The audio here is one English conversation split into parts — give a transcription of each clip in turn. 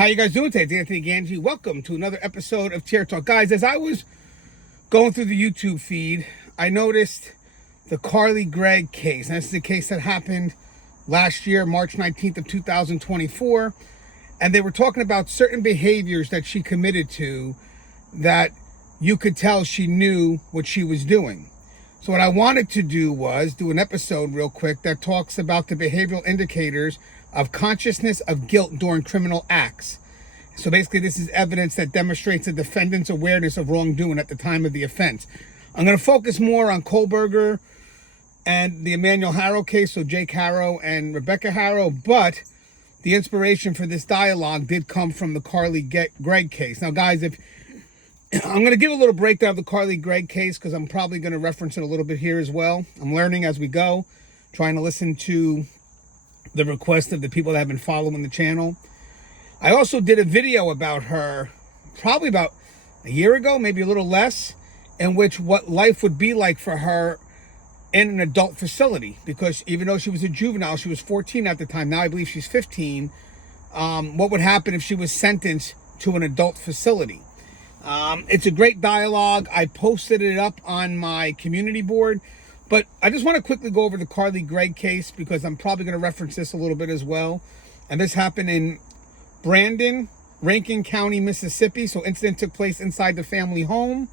How you guys doing today? It's Anthony Ganji. Welcome to another episode of Chair Talk. Guys, as I was going through the YouTube feed, I noticed the Carly Gregg case. And this is a case that happened last year, March 19th of 2024. And they were talking about certain behaviors that she committed to that you could tell she knew what she was doing. So what I wanted to do was do an episode real quick that talks about the behavioral indicators of consciousness of guilt during criminal acts. So basically this is evidence that demonstrates a defendant's awareness of wrongdoing at the time of the offense. I'm going to focus more on Kohberger and the Emmanuel Haro case, so Jake Haro and Rebecca Haro, but the inspiration for this dialogue did come from the Carly Gregg case. Now guys, if I'm going to give a little breakdown of the Carly Gregg case because I'm probably going to reference it a little bit here as well. I'm learning as we go, trying to listen to the request of the people that have been following the channel. I also did a video about her probably about a year ago, maybe a little less, in which what life would be like for her in an adult facility, because even though she was a juvenile, she was 14 at the time. Now I believe she's 15. What would happen if she was sentenced to an adult facility? It's a great dialogue. I posted it up on my community board. But I just want to quickly go over the Carly Gregg case because I'm probably going to reference this a little bit as well. And this happened in Brandon, Rankin County, Mississippi. So incident took place inside the family home.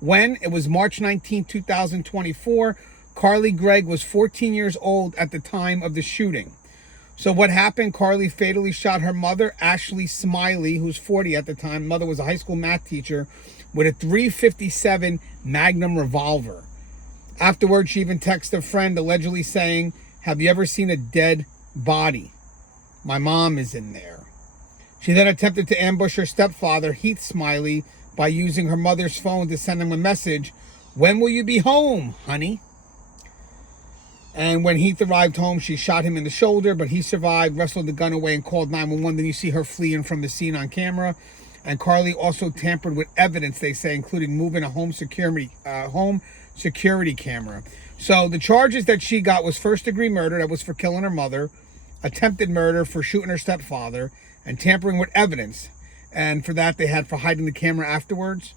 When? It was March 19, 2024. Carly Gregg was 14 years old at the time of the shooting. So what happened? Carly fatally shot her mother, Ashley Smiley, who was 40 at the time. Mother was a high school math teacher, with a .357 Magnum revolver. Afterwards, she even texted a friend allegedly saying, "Have you ever seen a dead body? My mom is in there." She then attempted to ambush her stepfather, Heath Smiley, by using her mother's phone to send him a message, "When will you be home, honey?" And when Heath arrived home, she shot him in the shoulder, but he survived, wrestled the gun away, and called 911. Then you see her fleeing from the scene on camera. And Carly also tampered with evidence, they say, including moving a home security camera. So the charges that she got was first-degree murder, that was for killing her mother, attempted murder for shooting her stepfather, and tampering with evidence. And for that, they had for hiding the camera afterwards.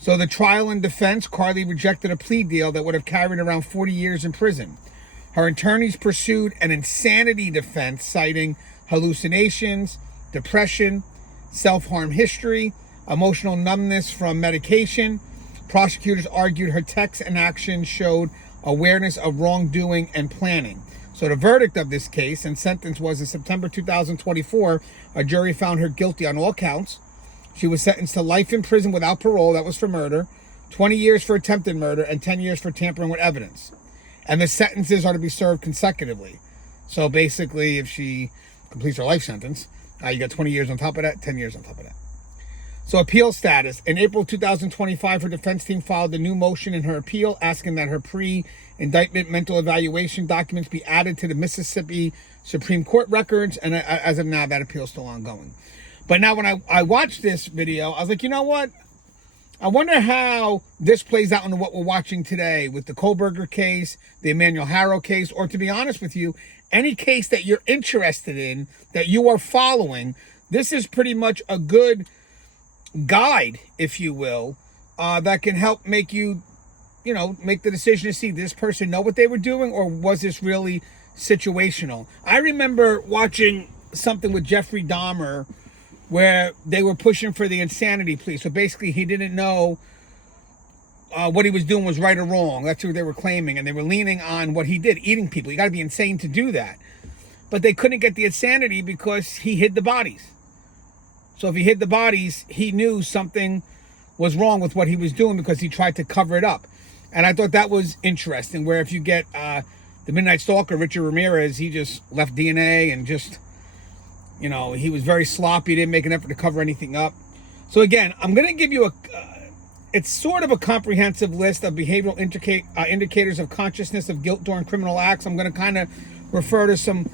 So the trial and defense, Carly rejected a plea deal that would have carried around 40 years in prison. Her attorneys pursued an insanity defense, citing hallucinations, depression, self-harm history, emotional numbness from medication. Prosecutors argued her texts and actions showed awareness of wrongdoing and planning. So the verdict of this case and sentence was in September 2024, a jury found her guilty on all counts. She was sentenced to life in prison without parole, that was for murder, 20 years for attempted murder, and 10 years for tampering with evidence. And the sentences are to be served consecutively. So basically, if she completes her life sentence, you got 20 years on top of that, 10 years on top of that. So appeal status. In April 2025, her defense team filed a new motion in her appeal asking that her pre-indictment mental evaluation documents be added to the Mississippi Supreme Court records. And as of now, that appeal is still ongoing. But now when I watched this video, I was like, you know what? I wonder how this plays out into what we're watching today with the Kohberger case, the Emmanuel Haro case, or to be honest with you, any case that you're interested in, that you are following. This is pretty much a good guide, if you will, that can help make you, make the decision to see, this person know what they were doing, or was this really situational? I remember watching something with Jeffrey Dahmer where they were pushing for the insanity plea. So basically he didn't know what he was doing was right or wrong. That's what they were claiming. And they were leaning on what he did, eating people. You got to be insane to do that. But they couldn't get the insanity because he hid the bodies. So if he hid the bodies, he knew something was wrong with what he was doing because he tried to cover it up. And I thought that was interesting, where if you get the Midnight Stalker, Richard Ramirez, he just left DNA and just, he was very sloppy, didn't make an effort to cover anything up. So again, I'm going to give you it's sort of a comprehensive list of behavioral indicators of consciousness of guilt during criminal acts. I'm going to kind of refer to some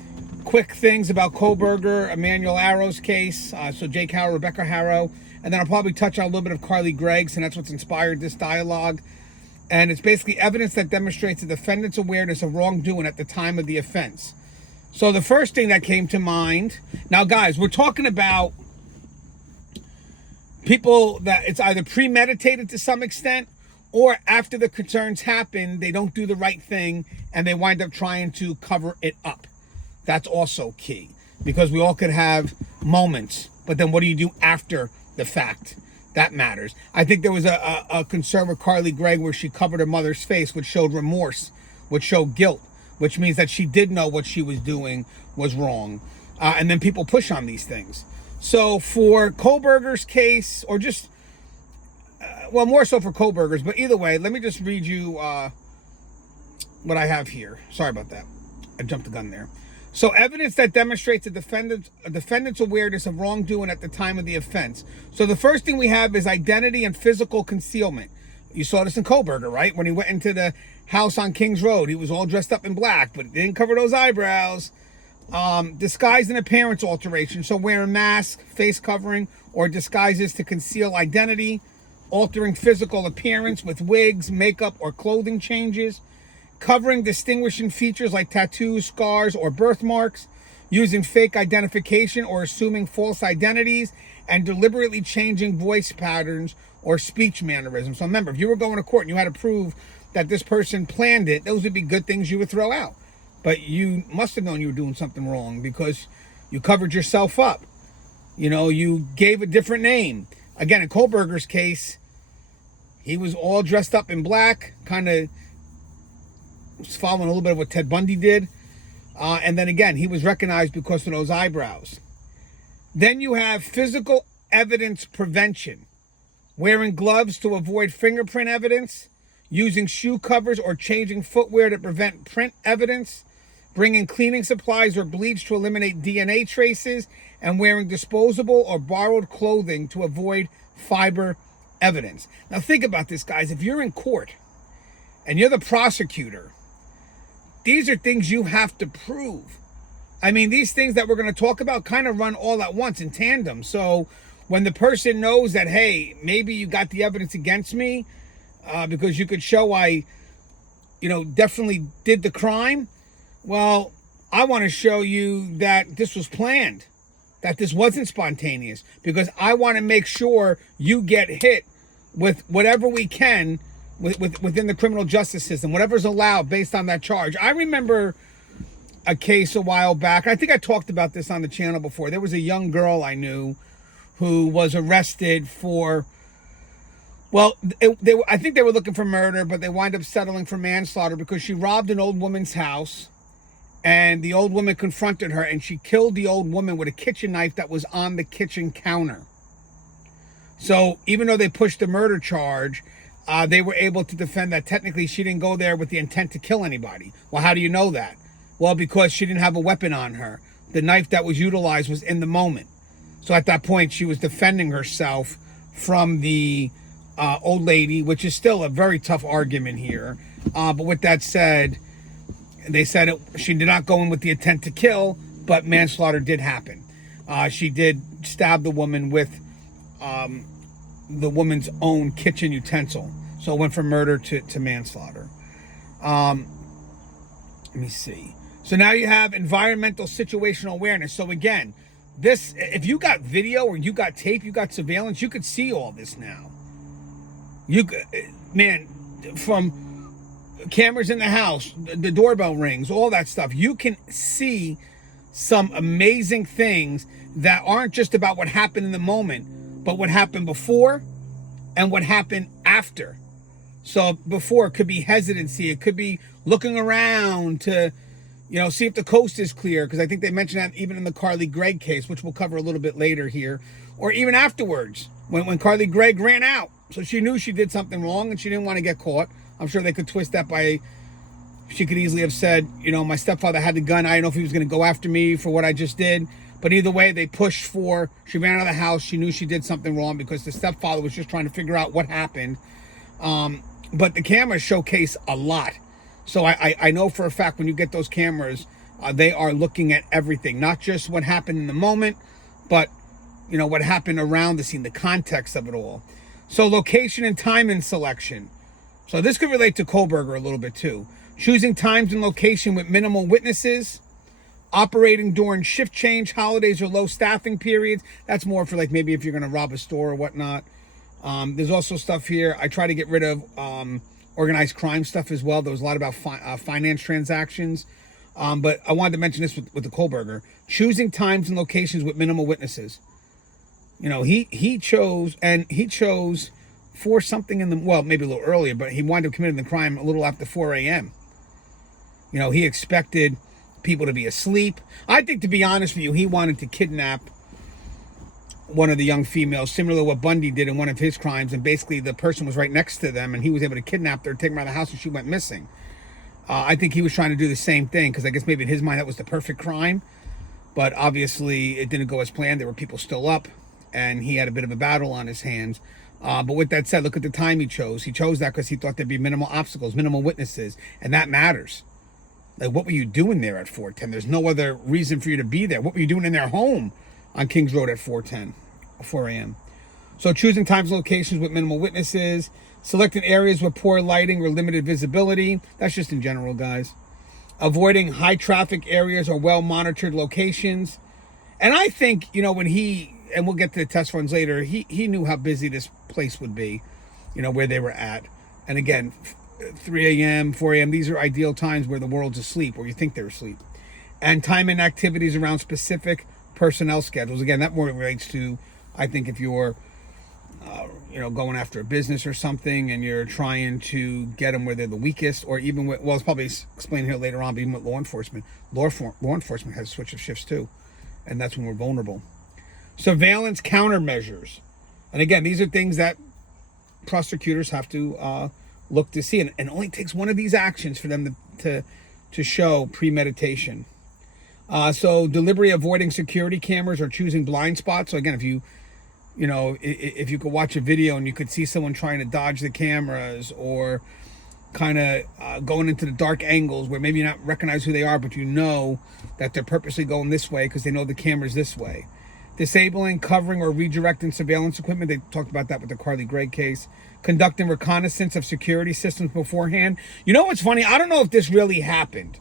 quick things about Kohberger, Emmanuel Haro's case, so Jake Haro, Rebecca Haro, and then I'll probably touch on a little bit of Carly Gregg's, and that's what's inspired this dialogue. And it's basically evidence that demonstrates the defendant's awareness of wrongdoing at the time of the offense. So the first thing that came to mind, now guys, we're talking about People that it's either premeditated to some extent, or after the concerns happen, they don't do the right thing and they wind up trying to cover it up. That's also key, because we all could have moments, but then what do you do after the fact? That matters. I think there was a concern with Carly Gregg where she covered her mother's face, which showed remorse, which showed guilt, which means that she did know what she was doing was wrong. And then people push on these things. So for Kohberger's case, or just, well, more so for Kohberger's, but either way, let me just read you what I have here. Sorry about that. I jumped the gun there. So evidence that demonstrates a defendant's awareness of wrongdoing at the time of the offense. So the first thing we have is identity and physical concealment. You saw this in Kohberger, right? When he went into the house on Kings Road, he was all dressed up in black, but he didn't cover those eyebrows. Disguise and appearance alteration. So wearing masks, face covering, or disguises to conceal identity. Altering physical appearance with wigs, makeup, or clothing changes. Covering distinguishing features like tattoos, scars, or birthmarks, using fake identification or assuming false identities, and deliberately changing voice patterns or speech mannerisms. So remember, if you were going to court and you had to prove that this person planned it, those would be good things you would throw out. But you must have known you were doing something wrong because you covered yourself up. You know, you gave a different name. Again, in Kohberger's case, he was all dressed up in black, kind of was following a little bit of what Ted Bundy did. And then again, he was recognized because of those eyebrows. Then you have physical evidence prevention. Wearing gloves to avoid fingerprint evidence. Using shoe covers or changing footwear to prevent print evidence. Bringing cleaning supplies or bleach to eliminate DNA traces. And wearing disposable or borrowed clothing to avoid fiber evidence. Now think about this, guys. If you're in court and you're the prosecutor, these are things you have to prove. I mean, these things that we're going to talk about kind of run all at once in tandem. So when the person knows that, hey, maybe you got the evidence against me because you could show I, definitely did the crime. Well, I want to show you that this was planned, that this wasn't spontaneous, because I want to make sure you get hit with whatever we can within the criminal justice system, whatever's allowed based on that charge. I remember a case a while back. I think I talked about this on the channel before. There was a young girl I knew who was arrested for, well, I think they were looking for murder, but they wind up settling for manslaughter because she robbed an old woman's house, and the old woman confronted her, and she killed the old woman with a kitchen knife that was on the kitchen counter. So even though they pushed the murder charge, they were able to defend that technically she didn't go there with the intent to kill anybody. Well, how do you know that? Well, because she didn't have a weapon on her. The knife that was utilized was in the moment. So at that point, she was defending herself from the old lady, which is still a very tough argument here. But with that said, they said she did not go in with the intent to kill, but manslaughter did happen. She did stab the woman with the woman's own kitchen utensil. So it went from murder to manslaughter. Let me see. So now you have environmental situational awareness. So again, this, if you got video or you got tape, you got surveillance, you could see all this now. From cameras in the house, the doorbell rings, all that stuff. You can see some amazing things that aren't just about what happened in the moment, but what happened before and what happened after. So before, it could be hesitancy. It could be looking around to, see if the coast is clear, because I think they mentioned that even in the Carly Gregg case, which we'll cover a little bit later here, or even afterwards, when Carly Gregg ran out. So she knew she did something wrong and she didn't want to get caught. I'm sure they could twist that by, she could easily have said, my stepfather had the gun. I don't know if he was going to go after me for what I just did. But either way, they pushed for, she ran out of the house. She knew she did something wrong because the stepfather was just trying to figure out what happened. But the cameras showcase a lot. So I know for a fact when you get those cameras, they are looking at everything, not just what happened in the moment, but what happened around the scene, the context of it all. So location and timing selection. So this could relate to Kohberger a little bit too. Choosing times and location with minimal witnesses. Operating during shift change, holidays, or low staffing periods. That's more for like maybe if you're going to rob a store or whatnot. There's also stuff here. I try to get rid of organized crime stuff as well. There was a lot about finance transactions. But I wanted to mention this with the Kohberger. Choosing times and locations with minimal witnesses. You know, he chose for something in the, well, maybe a little earlier, but he wound up committing the crime a little after 4 a.m. You know, he expected people to be asleep. I think, to be honest with you, he wanted to kidnap one of the young females, similar to what Bundy did in one of his crimes, and basically the person was right next to them, and he was able to kidnap her, take her out of the house, and she went missing. I think he was trying to do the same thing, because I guess maybe in his mind that was the perfect crime, but obviously it didn't go as planned. There were people still up, and he had a bit of a battle on his hands. But with that said, look at the time he chose. He chose that because he thought there'd be minimal obstacles, minimal witnesses, and that matters. Like, what were you doing there at 410? There's no other reason for you to be there. What were you doing in their home on Kings Road at 4:10, 4 a.m.? So choosing times and locations with minimal witnesses, selecting areas with poor lighting or limited visibility. That's just in general, guys. Avoiding high traffic areas or well-monitored locations. And I think, you know, when he, and we'll get to the test runs later, he knew how busy this place would be, you know, where they were at. And again, 3 a.m., 4 a.m., these are ideal times where the world's asleep, or you think they're asleep. And time and activities around specific personnel schedules. Again, that more relates to, I think, if you're, you know, going after a business or something and you're trying to get them where they're the weakest, or even with, well, it's probably explained here later on, but even with law enforcement. Law enforcement has a switch of shifts too, and that's when we're vulnerable. Surveillance countermeasures. And again, these are things that prosecutors have to look to see, and it only takes one of these actions for them to show premeditation. So deliberately avoiding security cameras or choosing blind spots. So again, if you could watch a video and you could see someone trying to dodge the cameras, or kind of going into the dark angles where maybe you not recognize who they are, but you know that they're purposely going this way because they know the camera's this way. Disabling, covering, or redirecting surveillance equipment. They talked about that with the Carly Gregg case. Conducting reconnaissance of security systems beforehand. You know what's funny? I don't know if this really happened,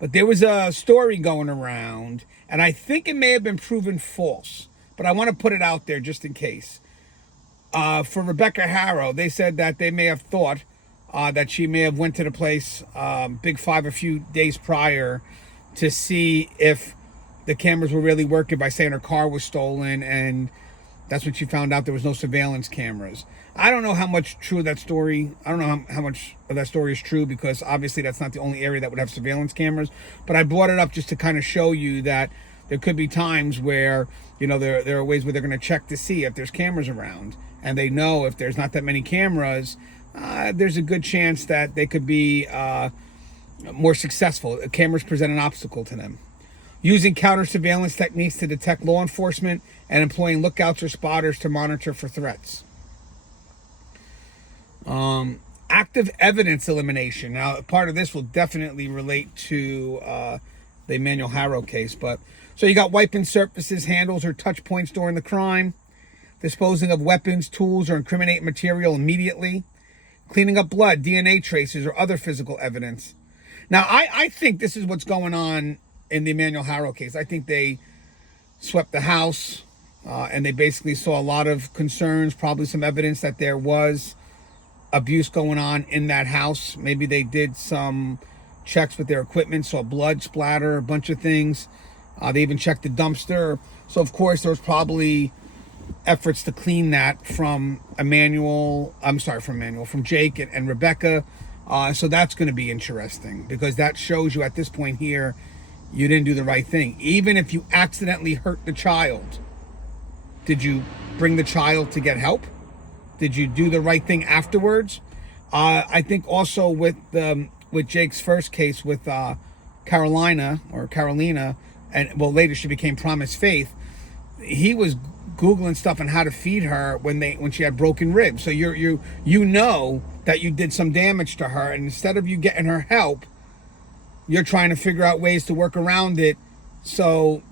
but there was a story going around, and I think it may have been proven false, but I want to put it out there just in case. For Rebecca Haro, they said that they may have thought that she may have went to the place, Big Five, a few days prior to see if the cameras were really working, by saying her car was stolen, and that's when she found out there was no surveillance cameras. I don't know how much true that story, I don't know how much of that story is true, because obviously that's not the only area that would have surveillance cameras, but I brought it up just to kind of show you that there could be times where, you know, there are ways where they're going to check to see if there's cameras around, and they know if there's not that many cameras, there's a good chance that they could be more successful. Cameras present an obstacle to them. Using counter surveillance techniques to detect law enforcement, and employing lookouts or spotters to monitor for threats. Active evidence elimination. Now, part of this will definitely relate to the Emmanuel Haro case, but so you got wiping surfaces, handles, or touch points during the crime, disposing of weapons, tools, or incriminating material immediately, cleaning up blood, DNA traces, or other physical evidence. Now, I think this is what's going on in the Emmanuel Haro case. I think they swept the house, and they basically saw a lot of concerns, probably some evidence that there was abuse going on in that house. Maybe they did some checks with their equipment, saw blood splatter, a bunch of things. They even checked the dumpster. So of course there was probably efforts to clean that from Jake and Rebecca. So that's going to be interesting, because that shows you at this point here, you didn't do the right thing. Even if you accidentally hurt the child, did you bring the child to get help? Did you do the right thing afterwards? I think also with Jake's first case with Carolina, and well, later she became Promise Faith, he was Googling stuff on how to feed her when she had broken ribs. So you know that you did some damage to her, and instead of you getting her help, you're trying to figure out ways to work around it so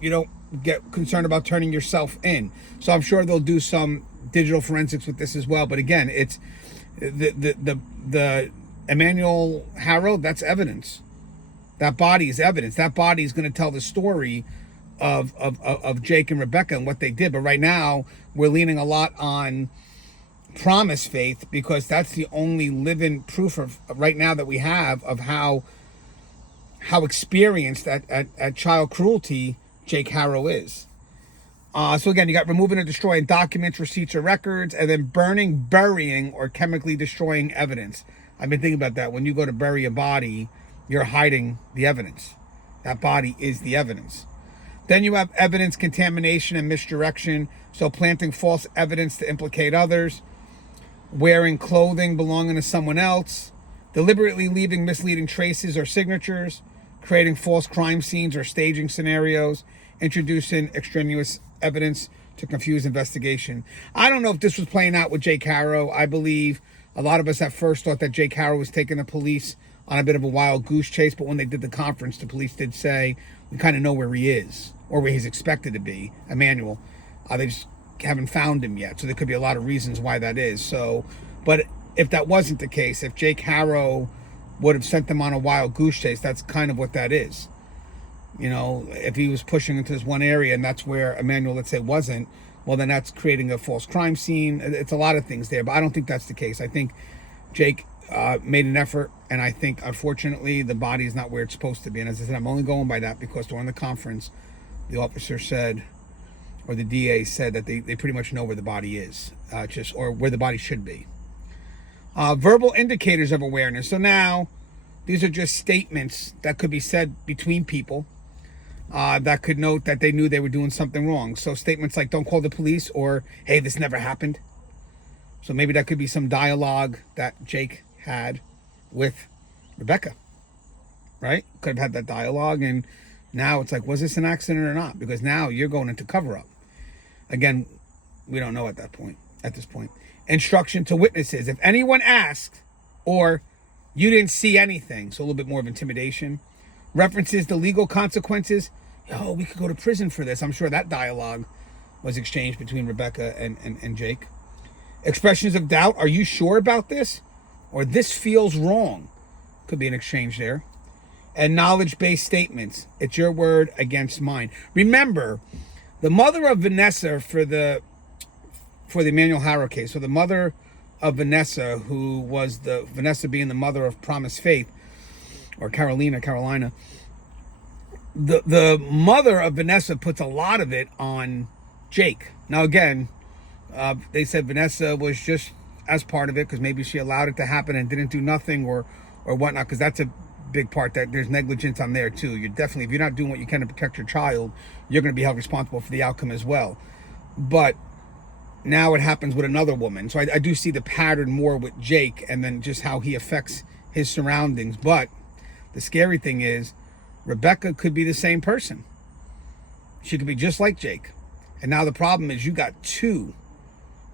you don't get concerned about turning yourself in. So I'm sure they'll do some digital forensics with this as well. But again, it's the Emmanuel Haro, that's evidence. That body is evidence. That body is going to tell the story of Jake and Rebecca and what they did. But right now, we're leaning a lot on promise faith because that's the only living proof of right now that we have of how experienced at child cruelty Jake Haro is. So again, you got removing or destroying documents, receipts, or records, and then burning, burying, or chemically destroying evidence. I've been thinking about that. When you go to bury a body, you're hiding the evidence. That body is the evidence. Then you have evidence contamination and misdirection. So planting false evidence to implicate others, wearing clothing belonging to someone else, deliberately leaving misleading traces or signatures, creating false crime scenes or staging scenarios, introducing extraneous evidence to confuse investigation. I don't know if this was playing out with Jake Haro. I believe a lot of us at first thought that Jake Haro was taking the police on a bit of a wild goose chase, but when they did the conference, the police did say, we kind of know where he is, or where he's expected to be, Emmanuel. They just haven't found him yet, so there could be a lot of reasons why that is. So, but if that wasn't the case, if Jake Haro would have sent them on a wild goose chase, that's kind of what that is. You know, if he was pushing into this one area and that's where Emmanuel, let's say, wasn't, well, then that's creating a false crime scene. It's a lot of things there, but I don't think that's the case. I think Jake made an effort, and I think, unfortunately, the body is not where it's supposed to be. And as I said, I'm only going by that because during the conference, the officer said, or the DA said, that they pretty much know where the body is, or where the body should be. Verbal indicators of awareness. So now, these are just statements that could be said between people that could note that they knew they were doing something wrong. So statements like, don't call the police, or, hey, this never happened. So maybe that could be some dialogue that Jake had with Rebecca, right? Could have had that dialogue, and now it's like, was this an accident or not? Because now you're going into cover-up. Again, we don't know at this point. Instruction to witnesses. If anyone asked, or you didn't see anything, so a little bit more of intimidation. References to legal consequences. Oh, we could go to prison for this. I'm sure that dialogue was exchanged between Rebecca and Jake. Expressions of doubt. Are you sure about this? Or this feels wrong. Could be an exchange there. And knowledge-based statements. It's your word against mine. Remember, the mother of Vanessa for the Emmanuel Haro case. So the mother of Vanessa, who was Vanessa being the mother of Promise Faith, or Carolina. The mother of Vanessa puts a lot of it on Jake. Now again, they said Vanessa was just as part of it because maybe she allowed it to happen and didn't do nothing or whatnot, because that's a big part, that there's negligence on there too. You're definitely, if you're not doing what you can to protect your child, you're going to be held responsible for the outcome as well. But now it happens with another woman. So I do see the pattern more with Jake, and then just how he affects his surroundings. But the scary thing is, Rebecca could be the same person. She could be just like Jake. And now the problem is, you got two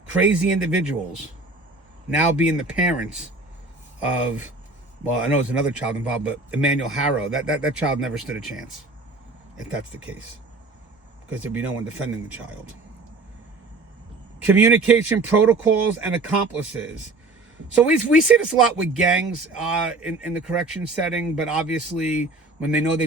crazy individuals now being the parents of, well, I know there's another child involved, but Emmanuel Haro. That child never stood a chance, if that's the case, because there'd be no one defending the child. Communication protocols and accomplices. So we see this a lot with gangs in the correction setting, but obviously when they know they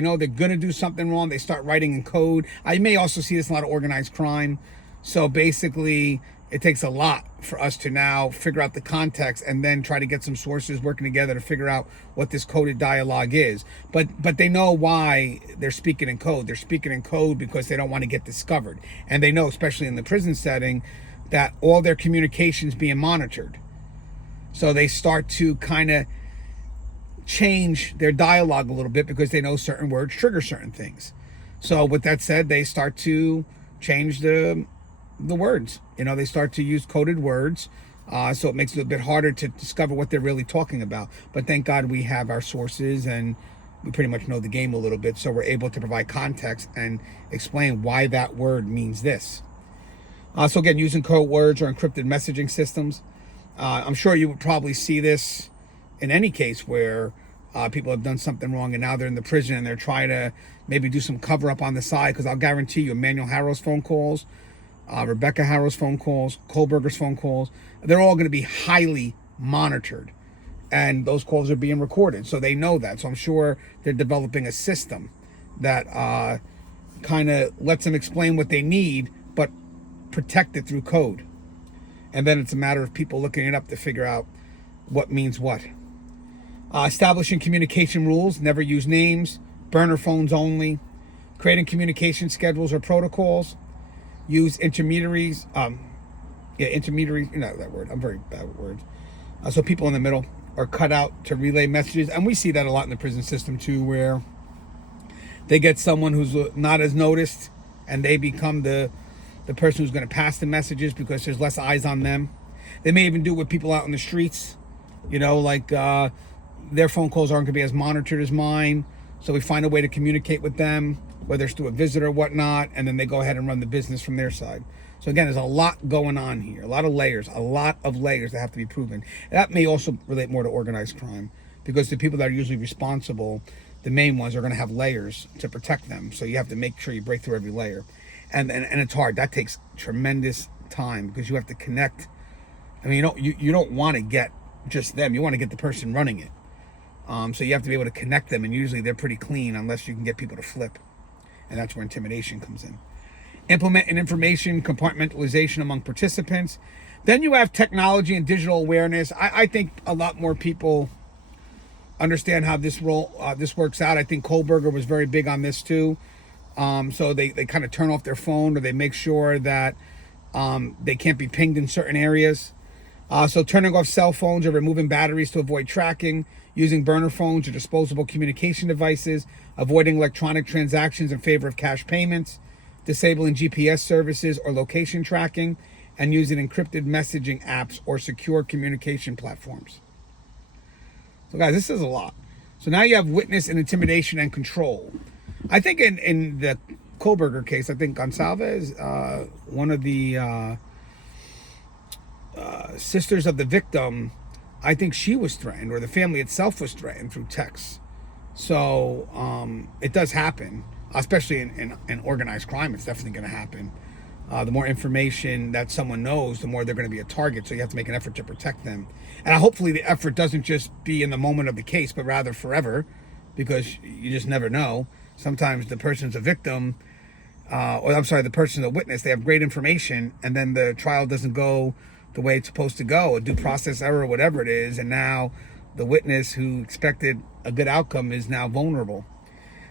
know they're going to do something wrong, they start writing in code. I may also see this in a lot of organized crime. So basically, it takes a lot for us to now figure out the context and then try to get some sources working together to figure out what this coded dialogue is. But they know why they're speaking in code. They're speaking in code because they don't want to get discovered. And they know, especially in the prison setting, that all their communications being monitored. So they start to kind of change their dialogue a little bit because they know certain words trigger certain things. So with that said, they start to change the words. You know, they start to use coded words, so it makes it a bit harder to discover what they're really talking about. But thank God we have our sources, and we pretty much know the game a little bit, so we're able to provide context and explain why that word means this. So again, using code words or encrypted messaging systems. I'm sure you would probably see this in any case where people have done something wrong and now they're in the prison and they're trying to maybe do some cover up on the side, because I'll guarantee you Emmanuel Haro's phone calls, Rebecca Haro's phone calls, Kohberger's phone calls, they're all going to be highly monitored. and those calls are being recorded, so they know that. So I'm sure they're developing a system that kind of lets them explain what they need, but protect it through code. And then it's a matter of people looking it up to figure out what means what. Establishing communication rules, never use names, burner phones only, creating communication schedules or protocols, use intermediaries, intermediaries, you know that word, I'm very bad with words. So people in the middle are cut out to relay messages. And we see that a lot in the prison system too, where they get someone who's not as noticed and they become the person who's going to pass the messages because there's less eyes on them. They may even do it with people out in the streets, you know, like their phone calls aren't going to be as monitored as mine. So we find a way to communicate with them, whether it's through a visit or whatnot, and then they go ahead and run the business from their side. So again, there's a lot going on here, a lot of layers that have to be proven. That may also relate more to organized crime, because the people that are usually responsible, the main ones, are going to have layers to protect them. So you have to make sure you break through every layer. And it's hard. That takes tremendous time, because you have to connect. I mean, you don't want to get just them. You want to get the person running it. So you have to be able to connect them, and usually they're pretty clean unless you can get people to flip. And that's where intimidation comes in. Implement an information compartmentalization among participants. Then you have technology and digital awareness. I think a lot more people understand how this works out. I think Kohberger was very big on this too. So they kind of turn off their phone, or they make sure that they can't be pinged in certain areas. So turning off cell phones or removing batteries to avoid tracking, using burner phones or disposable communication devices, avoiding electronic transactions in favor of cash payments, disabling GPS services or location tracking, and using encrypted messaging apps or secure communication platforms. So guys, this is a lot. So now you have witness and intimidation and control. I think in the Kohberger case, I think Gonsalves, one of the sisters of the victim, I think she was threatened, or the family itself was threatened through texts. So it does happen, especially in organized crime. It's definitely going to happen. The more information that someone knows, the more they're going to be a target. So you have to make an effort to protect them. And hopefully the effort doesn't just be in the moment of the case, but rather forever, because you just never know. Sometimes the person's a victim, the person's a witness. They have great information, and then the trial doesn't go the way it's supposed to go, a due process error, whatever it is, and now the witness who expected a good outcome is now vulnerable.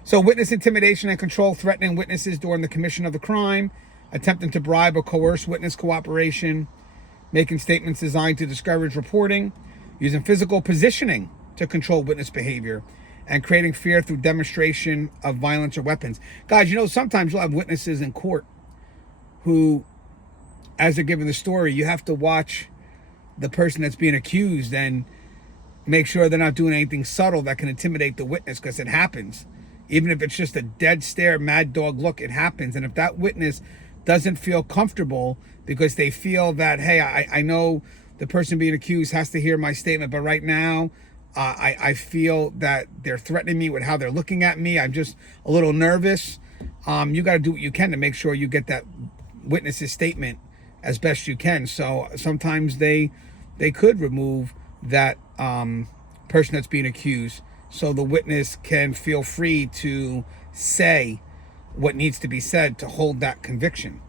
So witness intimidation and control, threatening witnesses during the commission of the crime, attempting to bribe or coerce witness cooperation, making statements designed to discourage reporting, using physical positioning to control witness behavior, and creating fear through demonstration of violence or weapons. Guys, you know, sometimes you'll have witnesses in court who, as they're giving the story, you have to watch the person that's being accused and make sure they're not doing anything subtle that can intimidate the witness, because it happens. Even if it's just a dead stare, mad dog look, it happens. And if that witness doesn't feel comfortable because they feel that, hey, I know the person being accused has to hear my statement, but right now I feel that they're threatening me with how they're looking at me, I'm just a little nervous. You got to do what you can to make sure you get that witness's statement as best you can. So sometimes they could remove that person that's being accused, so the witness can feel free to say what needs to be said to hold that conviction.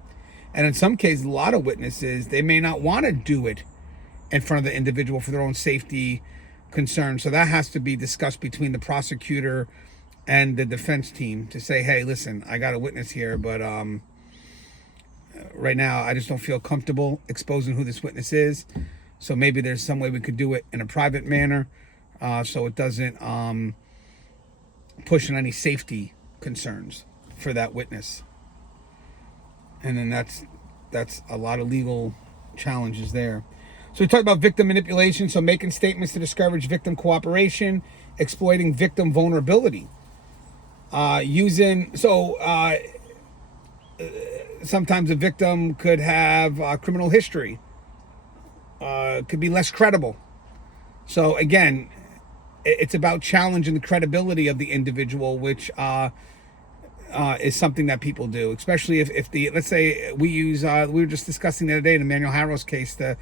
And in some cases, a lot of witnesses, they may not want to do it in front of the individual for their own safety concerns. So that has to be discussed between the prosecutor and the defense team to say, hey, listen, I got a witness here, but right now I just don't feel comfortable exposing who this witness is. So maybe there's some way we could do it in a private manner, so it doesn't push on any safety concerns for that witness. And then that's a lot of legal challenges there. So we talked about victim manipulation, so making statements to discourage victim cooperation, exploiting victim vulnerability, sometimes a victim could have a criminal history, could be less credible. So again, it's about challenging the credibility of the individual, which is something that people do, especially if let's say we were just discussing the other day in Emmanuel Haro's case, the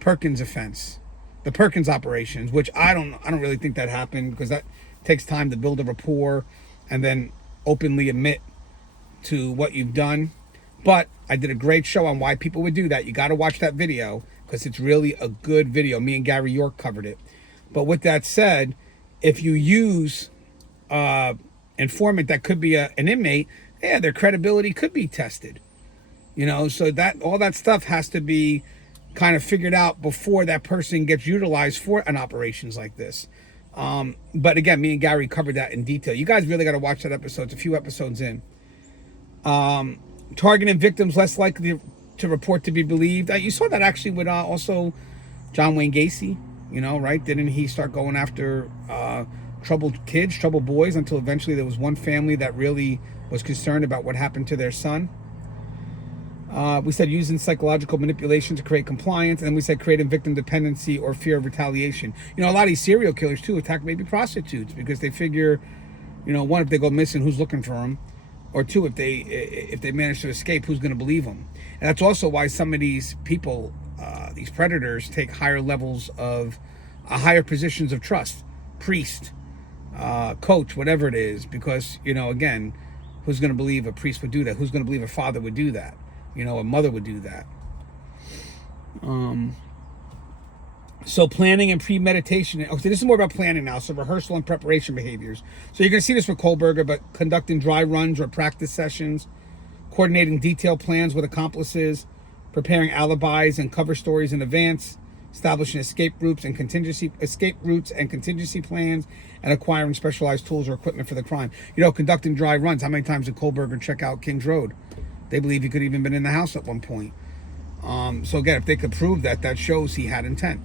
Perkins offense. the Perkins operations, which I don't really think that happened, because that takes time to build a rapport and then openly admit to what you've done. But I did a great show on why people would do that. You got to watch that video because it's really a good video. Me and Gary York covered it. But with that said, if you use informant that could be an inmate, yeah, their credibility could be tested. You know, so that all that stuff has to be kind of figured out before that person gets utilized for an operations like this. But again, me and Gary covered that in detail. You guys really got to watch that episode. It's a few episodes in. Targeting victims less likely to report to be believed. You saw that actually with also John Wayne Gacy, you know, right? Didn't he start going after troubled kids, troubled boys, until eventually there was one family that really was concerned about what happened to their son? We said using psychological manipulation to create compliance, and then we said creating victim dependency or fear of retaliation. You know, a lot of these serial killers too attack maybe prostitutes because they figure, you know, one, if they go missing, who's looking for them? Or two, if they manage to escape, who's going to believe them? And that's also why some of these people, these predators, take higher levels of higher positions of trust, priest, coach, whatever it is, because, you know, again, who's going to believe a priest would do that? Who's going to believe a father would do that? You know, a mother would do that. So planning and premeditation. Okay, this is more about planning now. So rehearsal and preparation behaviors. So you're going to see this with Kohberger, but conducting dry runs or practice sessions, coordinating detailed plans with accomplices, preparing alibis and cover stories in advance, establishing escape routes and contingency plans, and acquiring specialized tools or equipment for the crime. You know, conducting dry runs. How many times did Kohberger check out Kings Road? They believe he could have even been in the house at one point. So again, if they could prove that, that shows he had intent.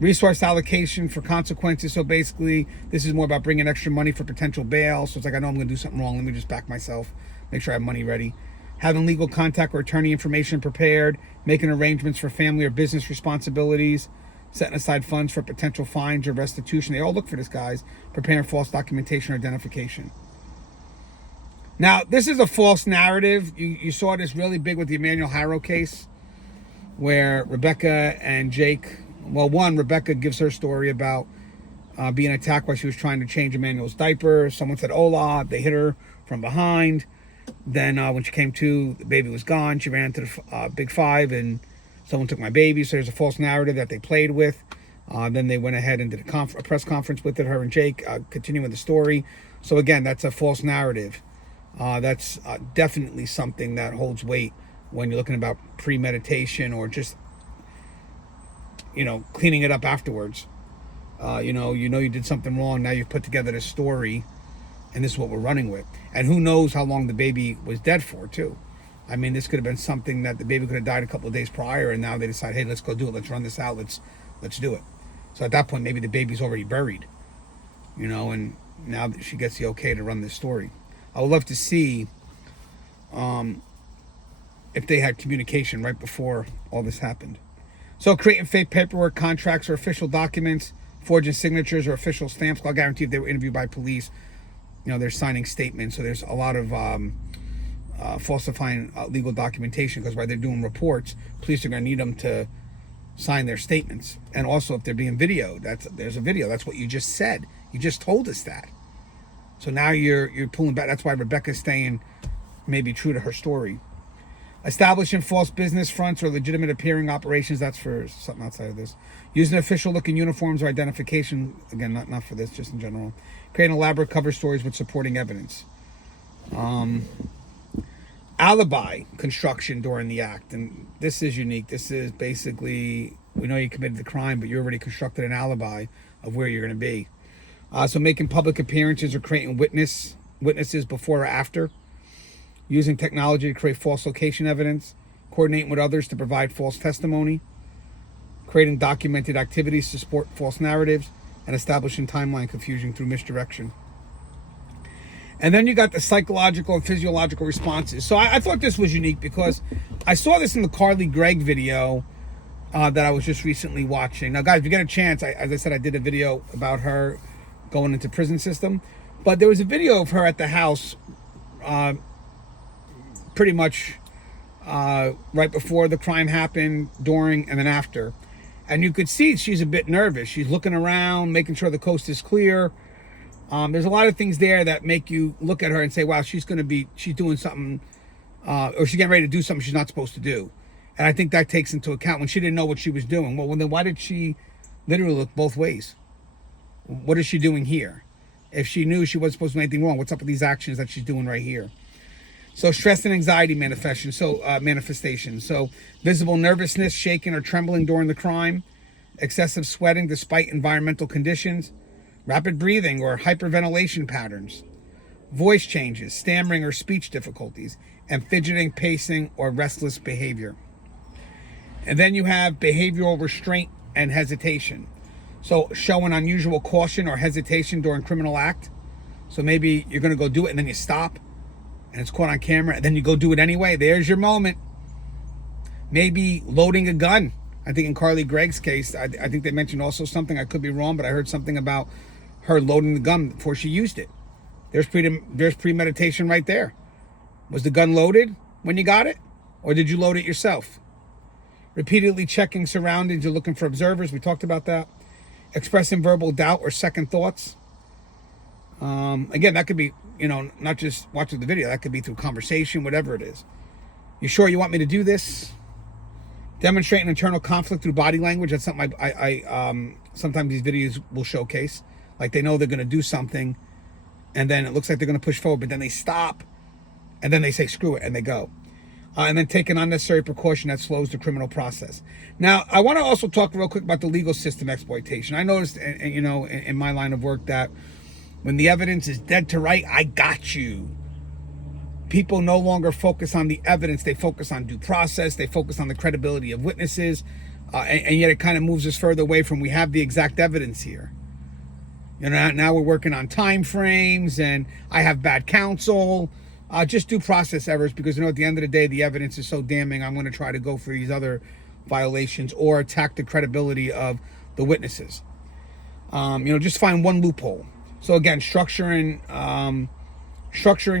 Resource allocation for consequences. So basically, this is more about bringing extra money for potential bail. So it's like, I know I'm going to do something wrong. Let me just back myself. Make sure I have money ready. Having legal contact or attorney information prepared. Making arrangements for family or business responsibilities. Setting aside funds for potential fines or restitution. They all look for this, guys. Preparing false documentation or identification. Now, this is a false narrative. You saw this really big with the Emmanuel Haro case, where Rebecca and Jake, well, one, Rebecca gives her story about being attacked while she was trying to change Emmanuel's diaper. Someone said, hola, they hit her from behind. Then when she came to, the baby was gone. She ran into the Big Five and someone took my baby. So there's a false narrative that they played with. Then they went ahead and did a press conference with it, her and Jake, continuing the story. So again, that's a false narrative. That's definitely something that holds weight when you're looking about premeditation or just, you know, cleaning it up afterwards. You know you did something wrong. Now you've put together this story, and this is what we're running with. And who knows how long the baby was dead for, too. I mean, this could have been something that the baby could have died a couple of days prior, and now they decide, hey, let's go do it. Let's run this out. Let's do it. So at that point, maybe the baby's already buried, you know, and now that she gets the okay to run this story. I would love to see if they had communication right before all this happened. So creating fake paperwork, contracts, or official documents, forging signatures or official stamps. I'll guarantee if they were interviewed by police, you know, they're signing statements. So there's a lot of falsifying legal documentation, because while they're doing reports, police are going to need them to sign their statements. And also if they're being videoed, there's a video. That's what you just said. You just told us that. So now you're pulling back. That's why Rebecca's staying maybe true to her story. Establishing false business fronts or legitimate appearing operations. That's for something outside of this. Using official looking uniforms or identification. Again, not for this, just in general. Creating elaborate cover stories with supporting evidence. Alibi construction during the act. And this is unique. This is basically, we know you committed the crime, but you already constructed an alibi of where you're going to be. So making public appearances or creating witnesses before or after. Using technology to create false location evidence. Coordinating with others to provide false testimony. Creating documented activities to support false narratives. And establishing timeline confusion through misdirection. And then you got the psychological and physiological responses. So I thought this was unique because I saw this in the Carly Gregg video that I was just recently watching. Now, guys, if you get a chance, as I said, I did a video about her going into prison system. But there was a video of her at the house pretty much right before the crime happened, during, and then after. And you could see she's a bit nervous. She's looking around, making sure the coast is clear. There's a lot of things there that make you look at her and say, wow, she's doing something, or she's getting ready to do something she's not supposed to do. And I think that takes into account when she didn't know what she was doing. Well, then why did she literally look both ways? What is she doing here? If she knew she wasn't supposed to do anything wrong, what's up with these actions that she's doing right here? So stress and anxiety manifestation. So visible nervousness, shaking or trembling during the crime, excessive sweating despite environmental conditions, rapid breathing or hyperventilation patterns, voice changes, stammering or speech difficulties, and fidgeting, pacing, or restless behavior. And then you have behavioral restraint and hesitation. So showing unusual caution or hesitation during criminal act. So maybe you're going to go do it and then you stop and it's caught on camera and then you go do it anyway. There's your moment. Maybe loading a gun. I think in Carly Gregg's case, I think they mentioned also something, I could be wrong, but I heard something about her loading the gun before she used it. There's premeditation right there. Was the gun loaded when you got it? Or did you load it yourself? Repeatedly checking surroundings, you're looking for observers. We talked about that. Expressing verbal doubt or second thoughts. Again, that could be, not just watching the video. That could be through conversation, whatever it is. You sure you want me to do this? Demonstrating internal conflict through body language. That's something I sometimes these videos will showcase. Like they know they're going to do something, and then it looks like they're going to push forward, but then they stop, and then they say screw it, and they go. And then take an unnecessary precaution that slows the criminal process. Now, I want to also talk real quick about the legal system exploitation. I noticed, in my line of work that when the evidence is dead to right, I got you. People no longer focus on the evidence. They focus on due process. They focus on the credibility of witnesses. And yet it kind of moves us further away from we have the exact evidence here. Now we're working on time frames and I have bad counsel. Just due process errors because, at the end of the day, the evidence is so damning. I'm going to try to go for these other violations or attack the credibility of the witnesses. Just find one loophole. So again, structuring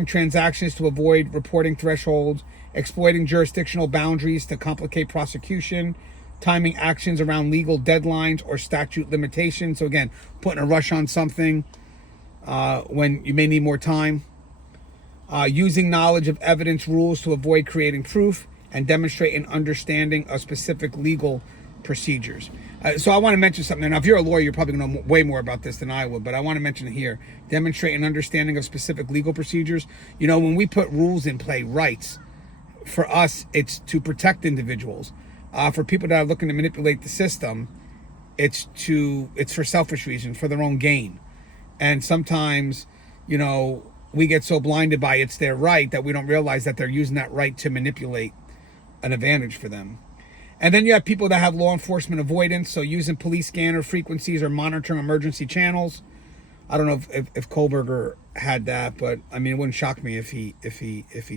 transactions to avoid reporting thresholds, exploiting jurisdictional boundaries to complicate prosecution, timing actions around legal deadlines or statute limitations. So again, putting a rush on something when you may need more time. Using knowledge of evidence rules to avoid creating proof and demonstrate an understanding of specific legal procedures. So I want to mention something. Now, if you're a lawyer, you're probably going to know way more about this than I would, but I want to mention it here. Demonstrate an understanding of specific legal procedures. When we put rules in play, rights, for us, it's to protect individuals. For people that are looking to manipulate the system, it's for selfish reasons, for their own gain. And sometimes, we get so blinded by it's their right that we don't realize that they're using that right to manipulate an advantage for them. And then you have people that have law enforcement avoidance, so using police scanner frequencies or monitoring emergency channels. I don't know if Kohberger had that, but it wouldn't shock me if he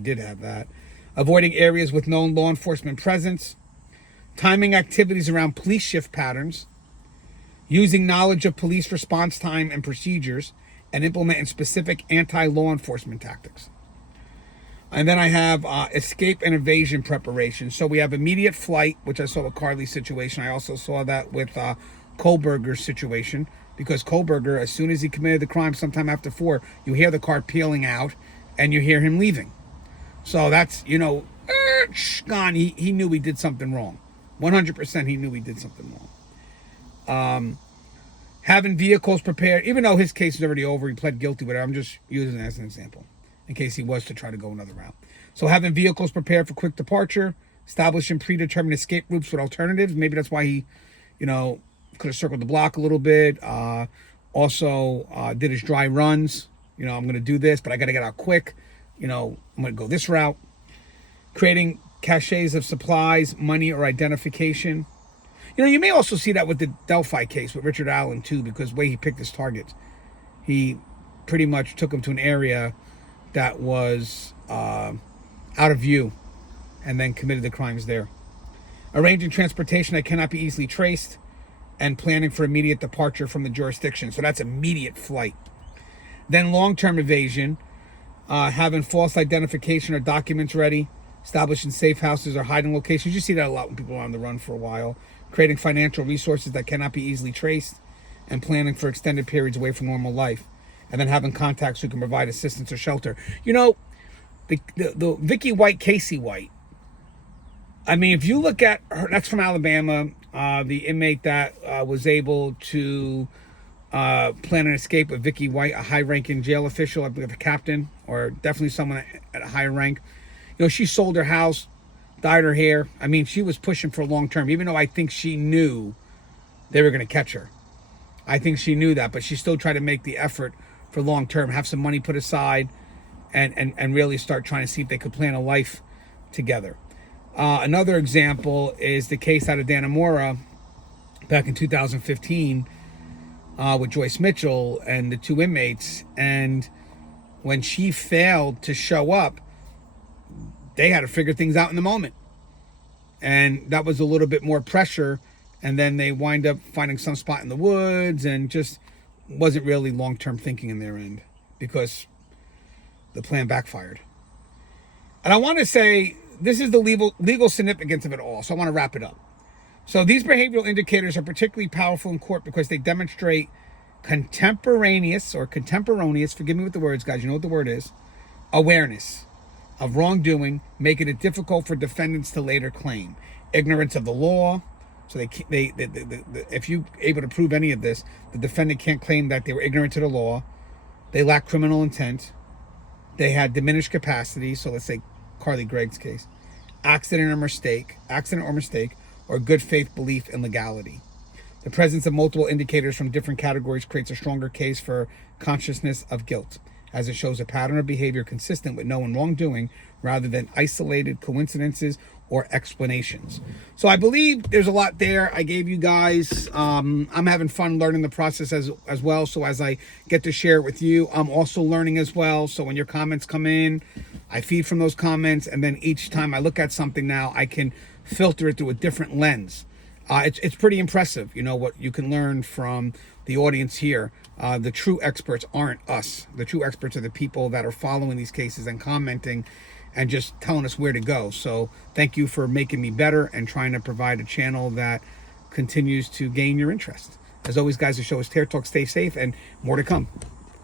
did have that. Avoiding areas with known law enforcement presence, timing activities around police shift patterns, using knowledge of police response time and procedures, and implementing specific anti-law enforcement tactics. And then I have escape and evasion preparation. So we have immediate flight, which I saw with Carly's situation. I also saw that with Kohberger's situation, because Kohberger, as soon as he committed the crime sometime after 4, you hear the car peeling out and you hear him leaving. So that's, gone. He knew he did something wrong. 100% he knew he did something wrong. Having vehicles prepared, even though his case is already over, he pled guilty, but I'm just using it as an example in case he was to try to go another route. So having vehicles prepared for quick departure, establishing predetermined escape routes with alternatives. Maybe that's why he, could have circled the block a little bit. Also did his dry runs. I'm going to do this, but I got to get out quick. I'm going to go this route. Creating caches of supplies, money, or identification. You may also see that with the Delphi case with Richard Allen too, because the way he picked his targets, he pretty much took him to an area that was out of view and then committed the crimes there. Arranging transportation that cannot be easily traced and planning for immediate departure from the jurisdiction. So that's immediate flight. Then long-term evasion, having false identification or documents ready, establishing safe houses or hiding locations. You see that a lot when people are on the run for a while. creating financial resources that cannot be easily traced, and planning for extended periods away from normal life, and then having contacts who can provide assistance or shelter. You know, the Vicky White, Casey White, I mean, if you look at her, that's from Alabama, the inmate that was able to plan an escape with Vicky White, a high-ranking jail official, I believe a captain, or definitely someone at a higher rank. You know, she sold her house, dyed her hair. I mean, she was pushing for long term, even though I think she knew they were going to catch her. I think she knew that, but she still tried to make the effort for long term, have some money put aside, and really start trying to see if they could plan a life together. Another example is the case out of Dannemora back in 2015 with Joyce Mitchell and the two inmates. And when she failed to show up, they had to figure things out in the moment. And that was a little bit more pressure. And then they wind up finding some spot in the woods, and just wasn't really long-term thinking in their end because the plan backfired. And I want to say this is the legal significance of it all. So I want to wrap it up. So these behavioral indicators are particularly powerful in court because they demonstrate contemporaneous, forgive me with the words, guys, you know what the word is, awareness of wrongdoing, making it difficult for defendants to later claim. Ignorance of the law. So if you're able to prove any of this, the defendant can't claim that they were ignorant to the law. They lack criminal intent. They had diminished capacity. So let's say Carly Gregg's case, accident or mistake, or good faith belief in legality. The presence of multiple indicators from different categories creates a stronger case for consciousness of guilt, as it shows a pattern of behavior consistent with known wrongdoing rather than isolated coincidences or explanations. So I believe there's a lot there I gave you guys. I'm having fun learning the process as well. So as I get to share it with you, I'm also learning as well. So when your comments come in, I feed from those comments. And then each time I look at something now, I can filter it through a different lens. It's pretty impressive, you know, what you can learn from the audience here. The true experts aren't us. The true experts are the people that are following these cases and commenting and just telling us where to go. So thank you for making me better and trying to provide a channel that continues to gain your interest. As always, guys, the show is Tear Talk. Stay safe, and more to come.